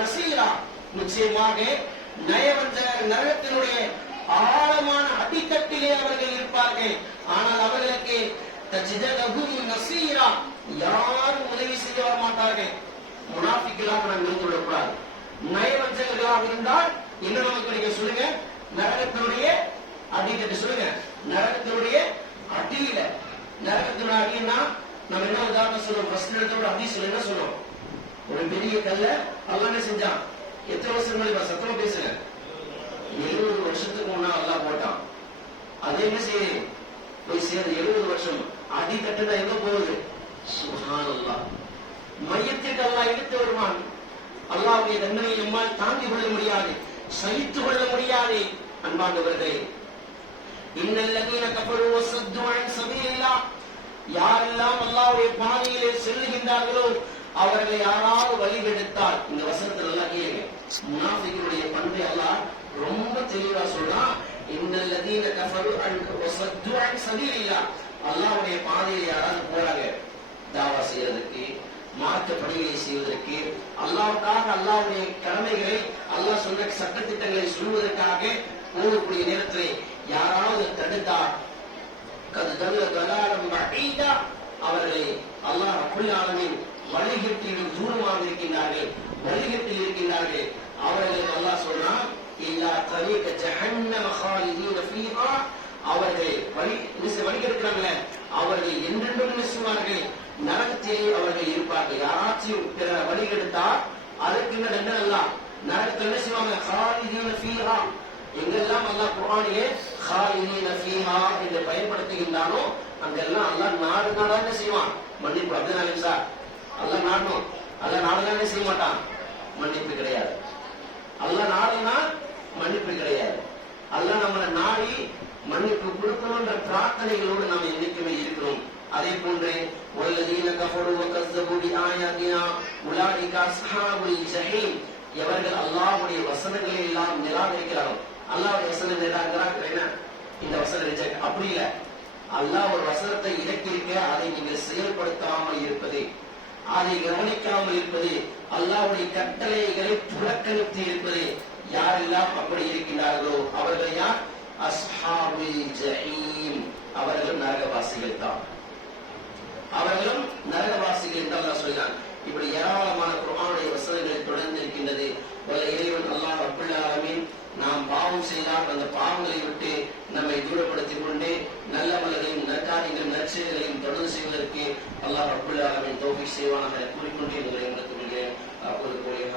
நசீரா நிச்சயமாக நயவஞ்சகர் நரகத்தினுடைய ஆழமான அடித்தட்டிலே அவர்கள் இருப்பார்கள். ஆனால் அவர்களுக்கு தஜிதலஹும் நசீரா யாரும் உதவி செய்ய வர மாட்டார்கள் முனாஃபிக்கலாக நாம் இருந்து விடக்கூடாது நயவஞ்சகர்களாக இருந்தால் என்ன நமக்கு நீங்க சொல்லுங்க? நரகத்தினுடைய அடித்தட்டு சொல்லுங்க. நரகத்தினுடைய அடியில. நரகத்தினுடைய அடின்னா நம்ம என்ன உதாரணம் சொல்றோம் ஃபர்ஸ்ட் இடத்தோட அடி சொல்ல என்ன சொல்லுவோம்? ஒரு பெரிய கல்ல அல்லாஹ் என்ன செஞ்சான். எத்தனை வருஷம் முன்னாடி சத்தமா பேசுங்க எழுபது வருஷத்துக்கு முன்னா அல்லாஹ் போட்டான். அதே என்ன செய்யுது போய் சேர்ந்து எழுபது வருஷம் அடி தட்டுனா எங்க போகுது? சுஹான் அல்லாஹ் மையத்திற்கு அல்லா இழுத்து வருவான். அல்லாவுடைய தண்டனை நம்மால் தாங்கிக் கொள்ள முடியாது சகித்துக் கொள்ள முடியாது. அன்பாண்டவர்களே இன்னல்லதீன கபரு வஸத்து அன் சபீலில்லாஹ் யாரெல்லாம் அல்லாஹ்வுடைய பாதையிலே செல்லுகின்றார்களோ அவர்களை யாராவது வழிகெடுத்தால் இந்த வசனத்துல எல்லாம் கேளுங்க. முனாஃபிகளுடைய பண்பை எல்லாம் ரொம்ப தெளிவா சொல்றான். இன்னல்லதீன கஃபரு அன் வஸத்து அன் சபீலில்லாஹ். அல்லாஹ்வுடைய பாதையில யாராவது போறாங்க தாவா செய்யறதுக்கு மார்க்க பணிகளை செய்வதற்கு அல்லாவுக்காக அல்லாவுடைய கடமைகளை அல்லாஹ் சொன்ன சட்டத்திட்டங்களை சொல்வதற்காக போகக்கூடிய நேரத்தில் யாராவது தடுத்தா கது தல்ல கலாரம் அவர்களை அல்லாஹ் ரப்புல் வணிகத்திலும் தூரமாக இருக்கின்றார்கள் வணிகத்தில் இருக்கின்றார்கள். அவர்கள் நல்லா சொல்றான் இல்லா தரீக ஜஹன்னம ஹாலிதீன ஃபீஹா. அவர்கள் வழி மிஸ் வழிகெடுக்கிறாங்களே அவர்கள் என்றென்றும் நிசுவார்கள் நரகத்திலே அவர்கள் இருப்பார்கள். யாராச்சும் பிற வழிகெடுத்தால் அதற்கு என்ன எல்லாம் நரகத்தில் என்ன செய்வாங்க? ஹாலிதீன ஃபீஹா. எங்கெல்லாம் அல்லாஹ் குரானிலே ஹாலிதீன ஃபீஹா என்று பயன்படுத்துகின்றானோ அங்கெல்லாம் அல்லாஹ் நாடு நாடா என்ன செய்வான்? மன்னிப்பு அப்படிதான் சார். அல்லாஹ் நாடணும் அல்லாஹ் நாடுனா என்ன செய்ய மாட்டான் மன்னிப்பு கிடையாது அல்லாஹ் நாடுனா மன்னிப்பு கிடையாது அல்லாஹ் நம்மளை நாடி மன்னிப்பு கொடுக்கணும்ன்ற பிரார்த்தனைகளோடு நாம் என்னைக்குமே இருக்கிறோம் அதே போன்று والذين كفروا وكذبوا بآياتنا أولئك أصحاب الجحيم எவர்கள் அல்லாஹ்வுடைய வசனங்களை எல்லாம் நிராகரிக்கிறாரோ அல்லாஹ்வுடைய வசனம் நிராகரிக்கிறாங்க என்ன இந்த வசனம் ரிஜெக்ட் அப்படி இல்ல அல்லாஹ் ஒரு வசனத்தை இறக்கியிருக்க அதை நீங்கள் செயல்படுத்தாமல் இருப்பது அதை கவனிக்காமல் இருப்பது அல்லாவுடைய கட்டளைகளை புறக்கணித்து இருப்பது யாரெல்லாம் அப்படி இருக்கின்றார்களோ அவர்கள் யார்? அஸ்ஹாபுல் ஜஹீம். நரகவாசிகள் தான். அவர்களும் நரகவாசிகள் என்று அல்லாஹ் சொல்கிறான். இப்படி ஏராளமான குரானுடைய வசனங்களை தொடர்ந்து இருக்கின்றது. பல இறைவன் அல்லாஹ் ரப்பல் நாம் பாவம் செய்தால் அந்த பாவங்களை விட்டு நம்மை தூரப்படுத்திக் கொண்டு நல்ல மலரையும் நற்காரியங்கள் நற்செயல்களையும் தொடர்ந்து செய்வதற்கு அல்லாஹ் ரபுல்லாலமின் தோஃபிக் செய்வான் அந்த கூறிக்கொண்டு இந்த உரை முடித்துக் கொள்கிறேன்.